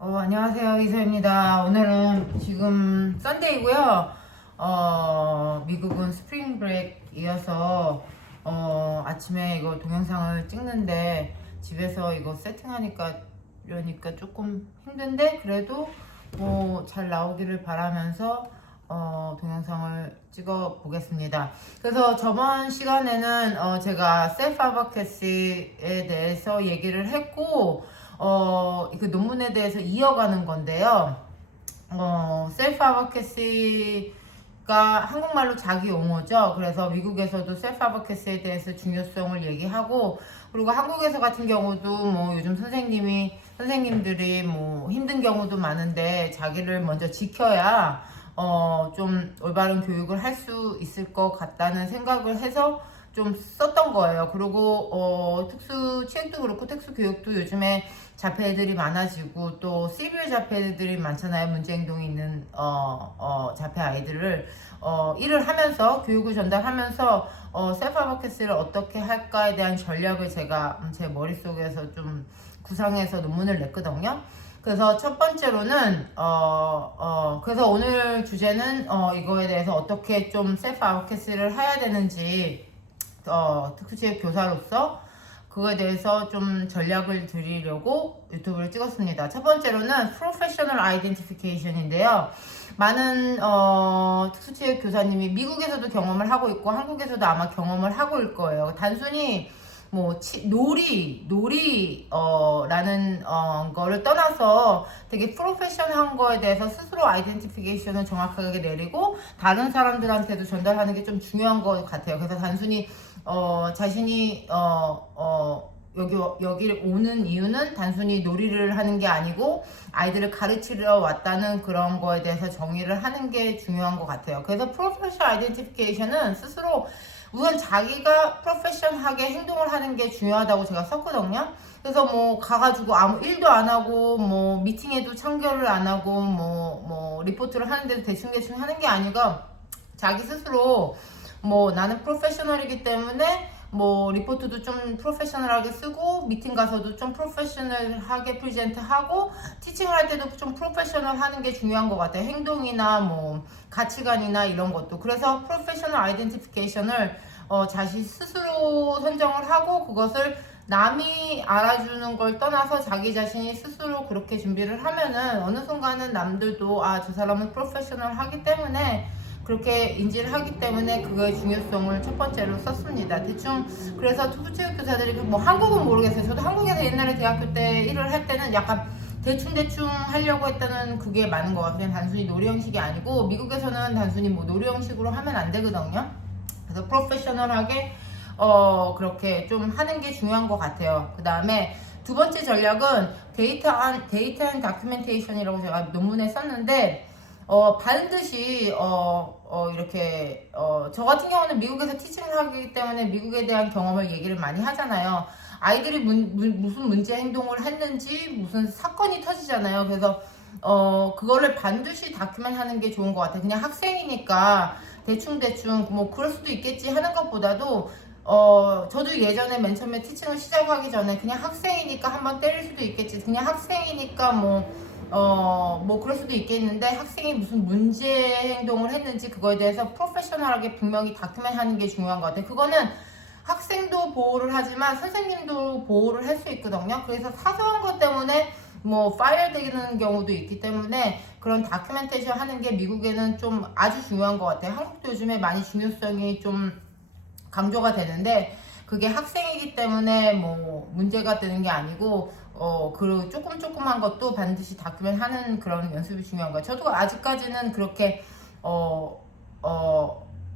안녕하세요. 이서입니다. 오늘은 지금 썬데이고요. 미국은 스프링 브레이크이어서 아침에 이거 동영상을 찍는데 집에서 이거 세팅하니까 이러니까 조금 힘든데 그래도 뭐 잘 나오기를 바라면서 동영상을 찍어 보겠습니다. 그래서 저번 시간에는 제가 셀프 아바케시에 대해서 얘기를 했고 그 논문에 대해서 이어가는 건데요. 셀프 아바케시가 한국말로 자기 용어죠. 그래서 미국에서도 셀프 아바케시에 대해서 중요성을 얘기하고, 그리고 한국에서 같은 경우도 뭐 요즘 선생님들이 뭐 힘든 경우도 많은데 자기를 먼저 지켜야 좀 올바른 교육을 할 수 있을 것 같다는 생각을 해서 좀 썼던 거예요. 그리고 특수 취획도 그렇고 특수 교육도 요즘에 자폐들이 많아지고 또 시비어 자폐들이 많잖아요. 문제 행동이 있는 자폐 아이들을 일을 하면서 교육을 전달하면서 셀프 아버케스를 어떻게 할까에 대한 전략을 제가 제 머릿속에서 좀 구상해서 논문을 냈거든요. 그래서 첫 번째로는 그래서 오늘 주제는 이거에 대해서 어떻게 좀 셀프 아버케스를 해야 되는지 특수지역 교사로서 그거에 대해서 좀 전략을 드리려고 유튜브를 찍었습니다. 첫 번째로는 프로페셔널 아이덴티피케이션인데요. 많은 특수지역 교사님이 미국에서도 경험을 하고 있고 한국에서도 아마 경험을 하고 있을 거예요. 단순히 뭐 놀이라는 거를 떠나서 되게 프로페셔널한 거에 대해서 스스로 아이덴티피케이션을 정확하게 내리고 다른 사람들한테도 전달하는 게 좀 중요한 것 같아요. 그래서 단순히 자신이 여기를 오는 이유는 단순히 놀이를 하는 게 아니고 아이들을 가르치러 왔다는 그런 거에 대해서 정의를 하는 게 중요한 것 같아요. 그래서 프로페셔널 아이덴티피케이션은 스스로 우선 자기가 프로페셔널하게 행동을 하는 게 중요하다고 제가 썼거든요. 그래서 뭐 가가지고 아무 일도 안 하고 뭐 미팅에도 참여를 안 하고 뭐 리포트를 하는데도 대충 하는 게 아니고 자기 스스로 뭐 나는 프로페셔널이기 때문에 뭐 리포트도 좀 프로페셔널하게 쓰고 미팅 가서도 좀 프로페셔널하게 프레젠트하고 티칭을 할 때도 좀 프로페셔널 하는 게 중요한 것 같아요. 행동이나 뭐 가치관이나 이런 것도. 그래서 프로페셔널 아이덴티피케이션을 자신 스스로 선정을 하고 그것을 남이 알아주는 걸 떠나서 자기 자신이 스스로 그렇게 준비를 하면은 어느 순간은 남들도 저 사람은 프로페셔널 하기 때문에 그렇게 인지를 하기 때문에 그거의 중요성을 첫 번째로 썼습니다. 대충 그래서 특수체육 교사들이 뭐 한국은 모르겠어요. 저도 한국에서 옛날에 대학교 때 일을 할 때는 약간 대충 하려고 했다는 그게 많은 것 같아요. 단순히 놀이 형식이 아니고 미국에서는 단순히 뭐 놀이 형식으로 하면 안 되거든요. 그래서 프로페셔널하게 그렇게 좀 하는 게 중요한 것 같아요. 그 다음에 두 번째 전략은 데이터 앤 다큐멘테이션이라고 제가 논문에 썼는데 반드시 이렇게 저 같은 경우는 미국에서 티칭을 하기 때문에 미국에 대한 경험을 얘기를 많이 하잖아요. 아이들이 무슨 문제 행동을 했는지 무슨 사건이 터지잖아요. 그래서 그거를 반드시 다큐멘 하는 게 좋은 것 같아요. 그냥 학생이니까 대충 뭐 그럴 수도 있겠지 하는 것보다도 저도 예전에 맨 처음에 티칭을 시작하기 전에 그냥 학생이니까 한번 때릴 수도 있겠지. 그냥 학생이니까 뭐 그럴 수도 있겠는데 학생이 무슨 문제 행동을 했는지 그거에 대해서 프로페셔널하게 분명히 다큐멘 하는 게 중요한 것 같아요. 그거는 학생도 보호를 하지만 선생님도 보호를 할 수 있거든요. 그래서 사소한 것 때문에 뭐 파이어 되는 경우도 있기 때문에 그런 다큐멘테이션 하는 게 미국에는 좀 아주 중요한 것 같아요. 한국도 요즘에 많이 중요성이 좀 강조가 되는데 그게 학생이기 때문에 뭐 문제가 되는 게 아니고 그 조금한 것도 반드시 다큐멘 하는 그런 연습이 중요한 거예요. 저도 아직까지는 그렇게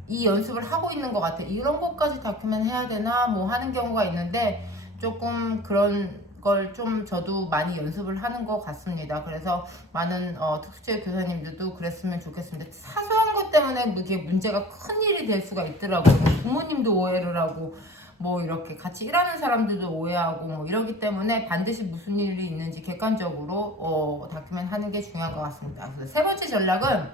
이 연습을 하고 있는 것 같아요. 이런 것까지 다큐멘 해야 되나 뭐 하는 경우가 있는데 조금 그런 걸 좀 저도 많이 연습을 하는 것 같습니다. 그래서 많은 특수체 교사님들도 그랬으면 좋겠습니다. 사소한 것 때문에 이게 문제가 큰 일이 될 수가 있더라고요. 부모님도 오해를 하고 뭐 이렇게 같이 일하는 사람들도 오해하고 뭐 이러기 때문에 반드시 무슨 일이 있는지 객관적으로 다큐멘 하는 게 중요한 것 같습니다. 그래서 세 번째 전략은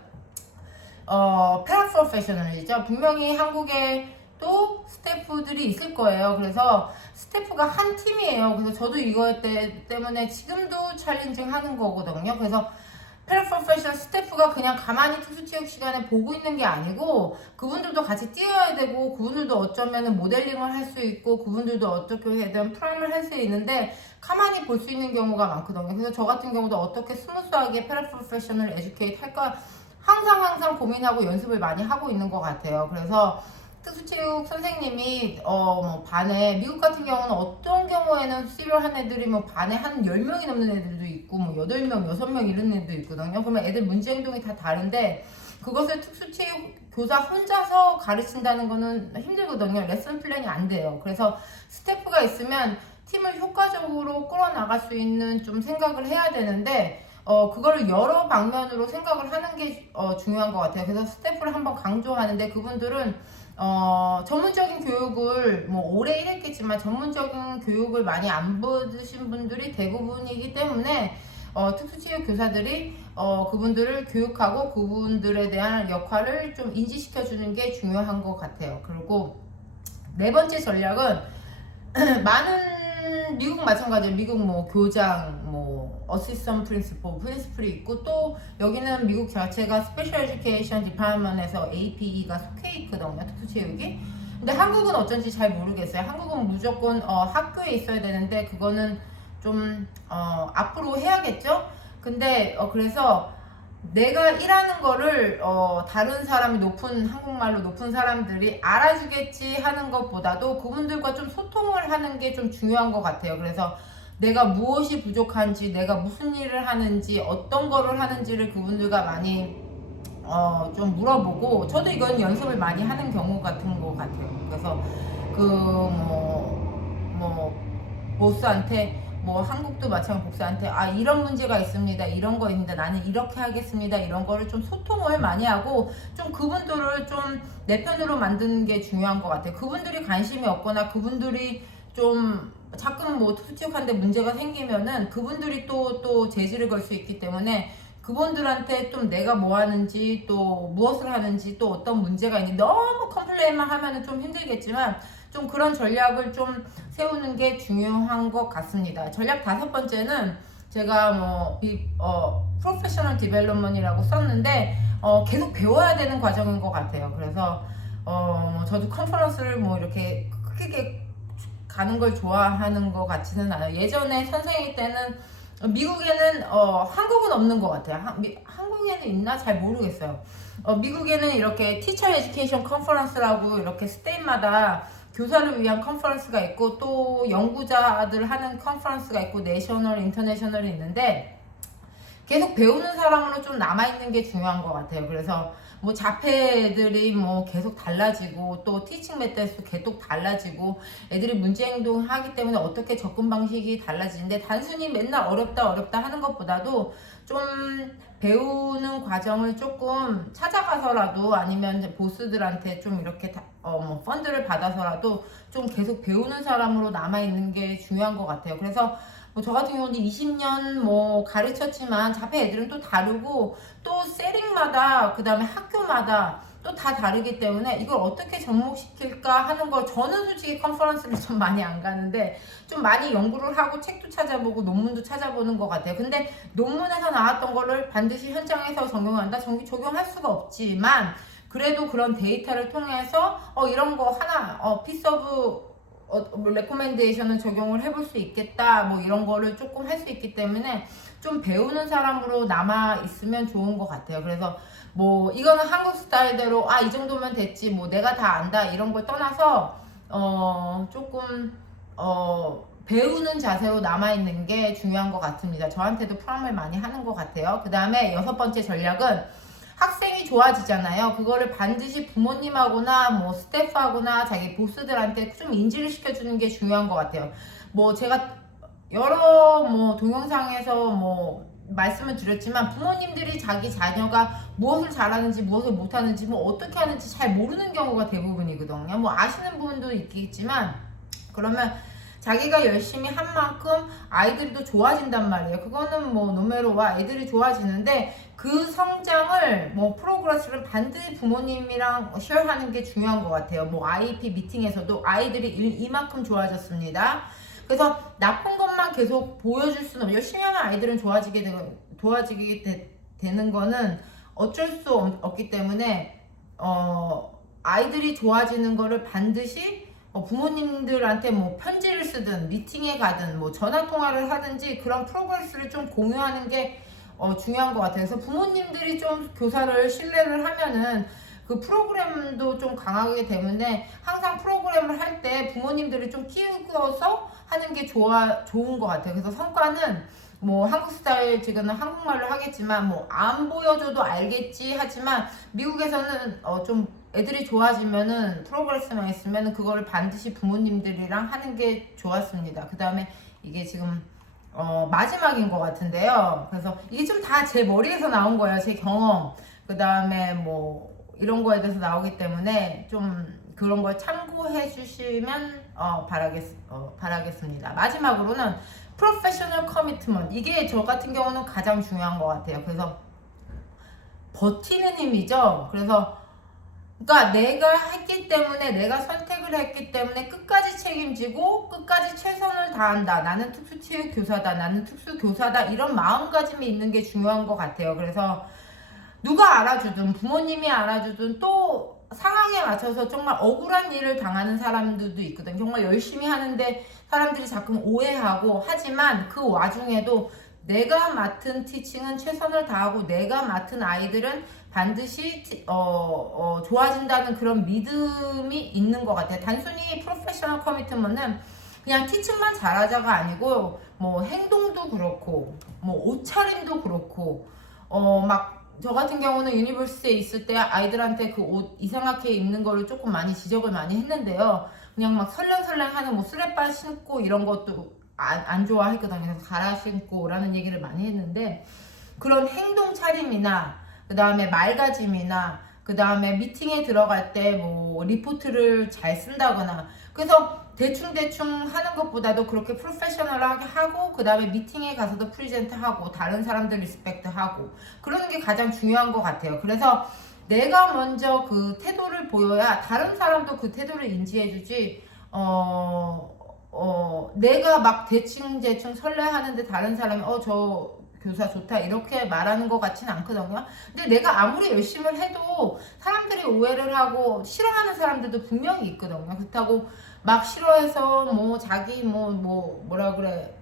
패러프로페셔널이죠. 분명히 한국에 또 스태프들이 있을 거예요. 그래서 스태프가 한 팀이에요. 그래서 저도 이거 때문에 지금도 챌린징 하는 거거든요. 그래서 패러프로페셔널 스태프가 그냥 가만히 특수체육 시간에 보고 있는 게 아니고 그분들도 같이 뛰어야 되고 그분들도 어쩌면 모델링을 할 수 있고 그분들도 어떻게든 프롬을 할 수 있는데 가만히 볼 수 있는 경우가 많거든요. 그래서 저 같은 경우도 어떻게 스무스하게 패러프로페셔널 에듀케이트 할까 항상 고민하고 연습을 많이 하고 있는 것 같아요. 그래서 특수체육 선생님이 뭐 반에 미국 같은 경우는 어떤 경우에는 수료한 애들이 뭐 반에 한 10명이 넘는 애들도 있고 뭐 8명, 6명 이런 애들도 있거든요. 그러면 애들 문제 행동이 다 다른데 그것을 특수체육 교사 혼자서 가르친다는 거는 힘들거든요. 레슨 플랜이 안 돼요. 그래서 스태프가 있으면 팀을 효과적으로 끌어나갈 수 있는 좀 생각을 해야 되는데 그거를 여러 방면으로 생각을 하는 게 중요한 것 같아요. 그래서 스태프를 한번 강조하는데 그분들은 전문적인 교육을 뭐 오래 일했겠지만 전문적인 교육을 많이 안 받으신 분들이 대부분이기 때문에 특수체육 교사들이 그분들을 교육하고 그분들에 대한 역할을 좀 인지시켜 주는 게 중요한 것 같아요. 그리고 네 번째 전략은 많은 미국 마찬가지예요. 미국 뭐 교장, 뭐 어시스턴트 프린시플이 있고 또 여기는 미국 자체가 스페셜 에듀케이션 디파트먼트에서 APE가 속해 있거든요. 특수체육이. 근데 한국은 어쩐지 잘 모르겠어요. 한국은 무조건 학교에 있어야 되는데 그거는 좀 앞으로 해야겠죠. 근데 그래서 내가 일하는 거를 다른 사람이 한국말로 높은 사람들이 알아주겠지 하는 것보다도 그분들과 좀 소통을 하는 게 좀 중요한 것 같아요. 그래서 내가 무엇이 부족한지, 내가 무슨 일을 하는지, 어떤 거를 하는지를 그분들과 많이 좀 물어보고, 저도 이건 연습을 많이 하는 경우 같은 것 같아요. 그래서 보스한테 뭐 한국도 마찬가지 복사한테 이런 문제가 있습니다, 이런 거 있는데 나는 이렇게 하겠습니다, 이런 거를 좀 소통을 많이 하고 좀 그분들을 좀 내 편으로 만드는 게 중요한 것 같아요. 그분들이 관심이 없거나 그분들이 좀 자꾸만 뭐 특수체육한데 문제가 생기면은 그분들이 또 제지를 걸 수 있기 때문에 그분들한테 좀 내가 뭐 하는지 또 무엇을 하는지 또 어떤 문제가 있는지 너무 컴플레인만 하면은 좀 힘들겠지만 좀 그런 전략을 좀 세우는 게 중요한 것 같습니다. 전략 5번째는 제가 프로페셔널 디벨롭먼이라고 썼는데 계속 배워야 되는 과정인 것 같아요. 그래서 저도 컨퍼런스를 뭐 이렇게 크게 가는 걸 좋아하는 것 같지는 않아요. 예전에 선생님 때는 미국에는 한국은 없는 것 같아요. 한국에는 있나 잘 모르겠어요. 미국에는 이렇게 티처 에듀케이션 컨퍼런스라고 이렇게 스테이트마다 교사를 위한 컨퍼런스가 있고 또 연구자들 하는 컨퍼런스가 있고 내셔널, 인터내셔널이 있는데 계속 배우는 사람으로 좀 남아있는 게 중요한 것 같아요. 그래서 뭐 자폐들이 뭐 계속 달라지고 또 티칭 메థ드도 계속 달라지고 애들이 문제 행동하기 때문에 어떻게 접근 방식이 달라지는데 단순히 맨날 어렵다 하는 것보다도 좀 배우는 과정을 조금 찾아가서라도 아니면 이제 보스들한테 좀 이렇게 펀드를 받아서라도 좀 계속 배우는 사람으로 남아있는 게 중요한 것 같아요. 그래서 저 같은 경우는 20년 가르쳤지만 자폐 애들은 또 다르고 또 세링마다 그 다음에 학교마다 또 다 다르기 때문에 이걸 어떻게 접목시킬까 하는 걸 저는 솔직히 컨퍼런스를 좀 많이 안 가는데 좀 많이 연구를 하고 책도 찾아보고 논문도 찾아보는 것 같아요. 근데 논문에서 나왔던 거를 반드시 현장에서 적용한다? 적용할 수가 없지만 그래도 그런 데이터를 통해서 이런 거 하나 피스 오브 레코멘데이션은 적용을 해볼 수 있겠다 뭐 이런 거를 조금 할 수 있기 때문에 좀 배우는 사람으로 남아 있으면 좋은 것 같아요. 그래서 뭐 이거는 한국 스타일대로 이 정도면 됐지 뭐 내가 다 안다 이런 걸 떠나서 조금 배우는 자세로 남아 있는 게 중요한 것 같습니다. 저한테도 프롬을 많이 하는 것 같아요. 그 다음에 6번째 전략은 학생이 좋아지잖아요. 그거를 반드시 부모님하고나 뭐 스태프하고나 자기 보스들한테 좀 인지를 시켜주는 게 중요한 것 같아요. 뭐 제가 여러 동영상에서 말씀을 드렸지만 부모님들이 자기 자녀가 무엇을 잘하는지 무엇을 못하는지 어떻게 하는지 잘 모르는 경우가 대부분이거든요. 아시는 분도 있겠지만 그러면 자기가 열심히 한 만큼 아이들도 좋아진단 말이에요. 그거는 뭐 노메로와 애들이 좋아지는데 그 성장을 뭐 프로그레스를 반드시 부모님이랑 쉐어하는 게 중요한 것 같아요. 뭐 IEP 미팅에서도 아이들이 이만큼 좋아졌습니다. 그래서 나쁜 것만 계속 보여줄 수는 없어요. 열심히 하면 아이들은 좋아지게 되는 거는 어쩔 수 없기 때문에 아이들이 좋아지는 거를 반드시 부모님들한테 뭐 편지를 쓰든 미팅에 가든 뭐 전화 통화를 하든지 그런 프로그레스를 좀 공유하는 게 중요한 것 같아요. 그래서 부모님들이 좀 교사를 신뢰를 하면은 그 프로그램도 좀 강하기 때문에 항상 프로그램을 할 때 부모님들이 좀 키우고서 하는 게 좋은 것 같아요. 그래서 성과는 뭐 한국 스타일 지금은 한국말로 하겠지만 뭐 안 보여줘도 알겠지 하지만 미국에서는 좀 애들이 좋아지면은 프로그레스만 있으면은 그거를 반드시 부모님들이랑 하는 게 좋았습니다. 그 다음에 이게 지금 마지막인 것 같은데요. 그래서 이게 좀 다 제 머리에서 나온 거예요. 제 경험. 그 다음에 뭐 이런 거에 대해서 나오기 때문에 좀 그런 걸 참고해 주시면 바라겠습니다. 마지막으로는 프로페셔널 커미트먼트. 이게 저 같은 경우는 가장 중요한 것 같아요. 그래서 버티는 힘이죠. 그러니까 내가 했기 때문에 내가 선택을 했기 때문에 끝까지 책임지고 끝까지 최선을 다한다. 나는 특수체육 교사다. 나는 특수교사다. 이런 마음가짐이 있는 게 중요한 것 같아요. 그래서 누가 알아주든 부모님이 알아주든 또 상황에 맞춰서 정말 억울한 일을 당하는 사람들도 있거든. 정말 열심히 하는데 사람들이 자꾸 오해하고 하지만 그 와중에도 내가 맡은 티칭은 최선을 다하고 내가 맡은 아이들은 반드시 좋아진다는 그런 믿음이 있는 것 같아요. 단순히 프로페셔널 커미트먼트는 그냥 티칭만 잘하자가 아니고 뭐 행동도 그렇고 뭐 옷차림도 그렇고 막 저 같은 경우는 유니버시티에 있을 때 아이들한테 그 옷 이상하게 입는 거를 조금 많이 지적을 많이 했는데요. 그냥 막 설렁설렁 하는 뭐 슬랩바 신고 이런 것도 안 좋아했거든요. 그래서 갈아 신고라는 얘기를 많이 했는데 그런 행동 차림이나 그 다음에 말가짐이나 그 다음에 미팅에 들어갈 때 뭐 리포트를 잘 쓴다거나 그래서 대충 하는 것보다도 그렇게 프로페셔널하게 하고 그 다음에 미팅에 가서도 프리젠트하고 다른 사람들 리스펙트하고 그러는 게 가장 중요한 것 같아요. 그래서 내가 먼저 그 태도를 보여야 다른 사람도 그 태도를 인지해주지 내가 막 대충 설레하는데 다른 사람이 저 교사 좋다 이렇게 말하는 것 같지는 않거든요. 근데 내가 아무리 열심히 해도 사람들이 오해를 하고 싫어하는 사람들도 분명히 있거든요. 그렇다고 막 싫어해서 뭐 자기 뭐라 그래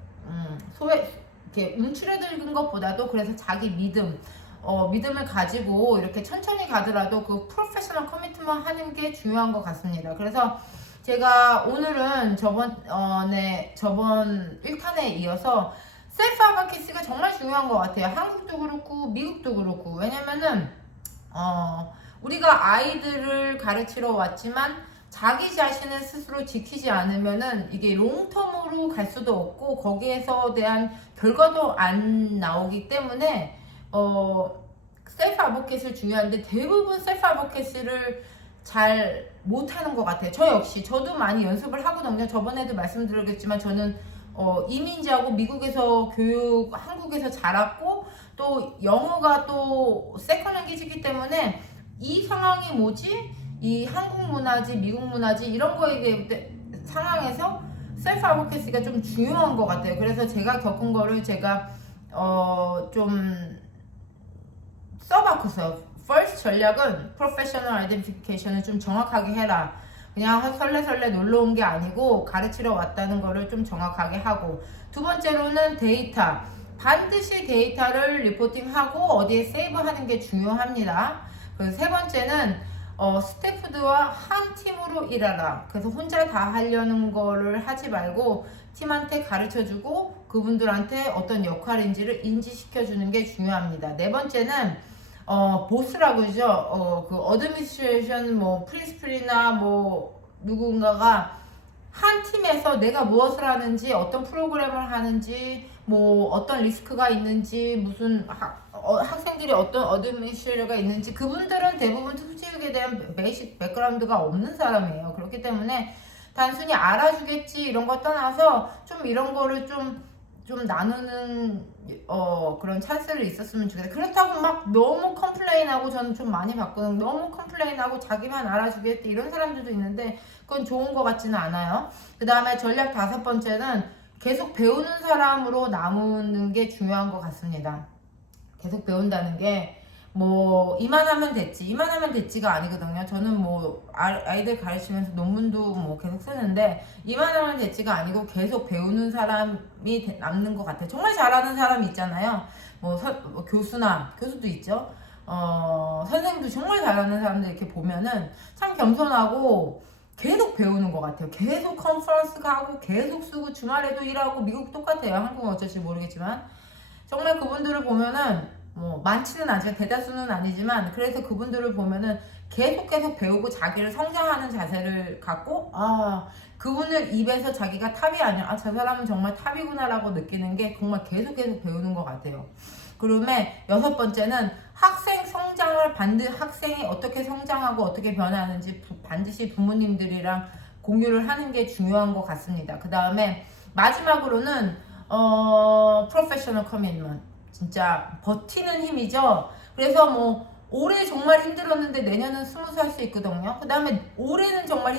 이렇게 움츠러들은 것보다도 그래서 자기 믿음을 가지고 이렇게 천천히 가더라도 그 프로페셔널 커미트먼트 하는 게 중요한 것 같습니다. 그래서 제가 오늘은 저번 1탄에 이어서 셀프 아바케스가 정말 중요한 것 같아요. 한국도 그렇고 미국도 그렇고. 왜냐면은 우리가 아이들을 가르치러 왔지만 자기 자신을 스스로 지키지 않으면은 이게 롱텀으로 갈 수도 없고 거기에서 대한 결과도 안 나오기 때문에 셀프 아보케이스 중요한데 대부분 셀프 아보케이스를 잘 못하는 것 같아요. 저도 많이 연습을 하거든요. 저번에도 말씀드렸겠지만 저는 이민자고 미국에서 한국에서 자랐고 또 영어가 또 세컨 랭귀지이기 때문에 이 상황이 뭐지? 이 한국 문화지 미국 문화지 이런 거에 상황에서 셀프 아보케이스가 좀 중요한 것 같아요. 그래서 제가 겪은 거를 제가 좀 써봤어요. First 전략은 Professional Identification을 좀 정확하게 해라. 그냥 설레설레 놀러 온 게 아니고 가르치러 왔다는 거를 좀 정확하게 하고, 두 번째로는 데이터. 반드시 데이터를 리포팅하고 어디에 세이브하는 게 중요합니다. 그리고 세 번째는 스태프들과 한 팀으로 일하라. 그래서 혼자 다 하려는 거를 하지 말고 팀한테 가르쳐주고 그분들한테 어떤 역할인지를 인지시켜주는 게 중요합니다. 네 번째는 보스라고 하죠. 그 어드미니스트레이션 프린시플이나 누군가가 한 팀에서 내가 무엇을 하는지, 어떤 프로그램을 하는지, 어떤 리스크가 있는지, 무슨 학생들이 어떤 어드미니스트레이터가 있는지, 그분들은 대부분 특수체육에 대한 베이식 백그라운드가 없는 사람이에요. 그렇기 때문에 단순히 알아주겠지 이런 거 떠나서 좀 이런 거를 좀 나누는 그런 찬스를 있었으면 좋겠다. 그렇다고 막 너무 컴플레인하고, 저는 좀 많이 봤거든요. 너무 컴플레인하고 자기만 알아주겠대 이런 사람들도 있는데 그건 좋은 것 같지는 않아요. 그 다음에 전략 5번째는 계속 배우는 사람으로 남는 게 중요한 것 같습니다. 계속 배운다는 게 뭐 이만하면 됐지 이만하면 됐지가 아니거든요. 저는 뭐 아이들 가르치면서 논문도 뭐 계속 쓰는데 이만하면 됐지가 아니고 계속 배우는 사람이 남는 것 같아요. 정말 잘하는 사람이 있잖아요. 뭐 교수도 있죠. 선생님도 정말 잘하는 사람들 이렇게 보면은 참 겸손하고 계속 배우는 것 같아요. 계속 컨퍼런스 가고 계속 쓰고 주말에도 일하고. 미국 똑같아요. 한국은 어쩔지 모르겠지만 정말 그분들을 보면은 뭐 많지는 않지만 대다수는 아니지만 그래서 그분들을 보면은 계속 배우고 자기를 성장하는 자세를 갖고 그분을 입에서 자기가 탑이 아니라 저 사람은 정말 탑이구나 라고 느끼는 게 정말 계속 배우는 것 같아요. 그러면 6번째는 학생 성장을 학생이 어떻게 성장하고 어떻게 변하는지 반드시 부모님들이랑 공유를 하는 게 중요한 것 같습니다. 그 다음에 마지막으로는 프로페셔널 커미트먼트, 진짜 버티는 힘이죠. 그래서 뭐 올해 정말 힘들었는데 내년은 스무스 할 수 있거든요. 그 다음에 올해는 정말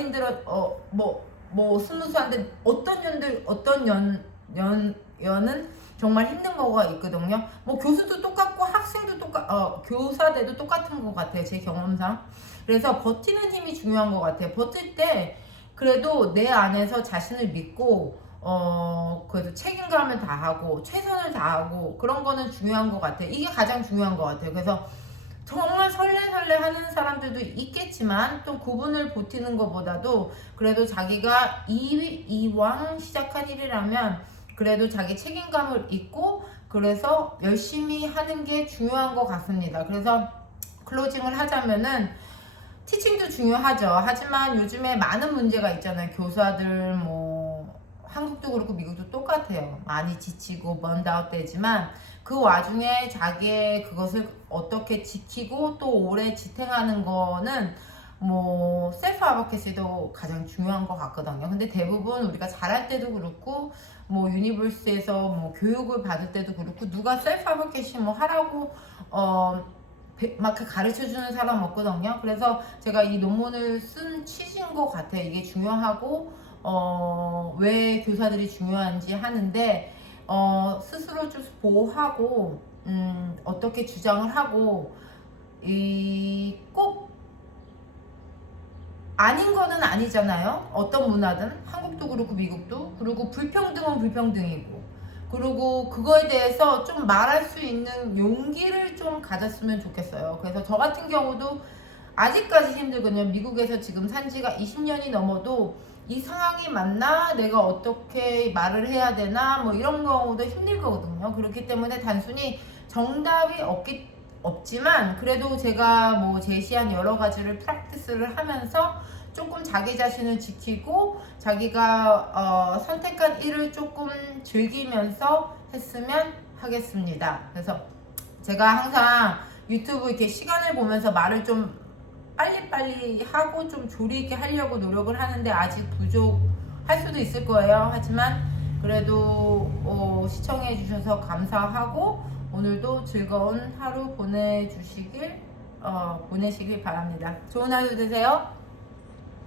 스무스한데 연은 정말 힘든 거가 있거든요. 뭐 교수도 똑같고 학생도 교사들도 똑같은 것 같아요, 제 경험상. 그래서 버티는 힘이 중요한 것 같아요. 버틸 때 그래도 내 안에서 자신을 믿고 그래도 책임감을 다하고 최선을 다하고 그런 거는 중요한 것 같아요. 이게 가장 중요한 것 같아요. 그래서 정말 설레 하는 사람들도 있겠지만 또 그분을 버티는 것보다도 그래도 자기가 이왕 시작한 일이라면 그래도 자기 책임감을 잊고 그래서 열심히 하는 게 중요한 것 같습니다. 그래서 클로징을 하자면은 티칭도 중요하죠. 하지만 요즘에 많은 문제가 있잖아요. 교사들 한국도 그렇고 미국도 똑같아요. 많이 지치고 번다웃 되지만 그 와중에 자기의 그것을 어떻게 지키고 또 오래 지탱하는 거는 셀프 아버케시도 가장 중요한 것 같거든요. 근데 대부분 우리가 잘할 때도 그렇고 유니버시티에서 교육을 받을 때도 그렇고 누가 셀프 아버케시 하라고 막 가르쳐주는 사람 없거든요. 그래서 제가 이 논문을 쓴 취지인 것 같아요. 이게 중요하고 왜 교사들이 중요한지 하는데 스스로 좀 보호하고 어떻게 주장을 하고 꼭 아닌 거는 아니잖아요. 어떤 문화든 한국도 그렇고 미국도. 그리고 불평등은 불평등이고 그리고 그거에 대해서 좀 말할 수 있는 용기를 좀 가졌으면 좋겠어요. 그래서 저 같은 경우도 아직까지 힘들거든요. 미국에서 지금 산 지가 20년이 넘어도 이 상황이 맞나? 내가 어떻게 말을 해야 되나? 이런 경우도 힘들 거거든요. 그렇기 때문에 단순히 정답이 없지만 그래도 제가 제시한 여러 가지를 프랙티스를 하면서 조금 자기 자신을 지키고 자기가 선택한 일을 조금 즐기면서 했으면 하겠습니다. 그래서 제가 항상 유튜브 이렇게 시간을 보면서 말을 좀 빨리빨리 하고 좀 조리 있게 하려고 노력을 하는데 아직 부족할 수도 있을 거예요. 하지만 그래도 시청해 주셔서 감사하고 오늘도 즐거운 하루 보내시길 바랍니다. 좋은 하루 되세요.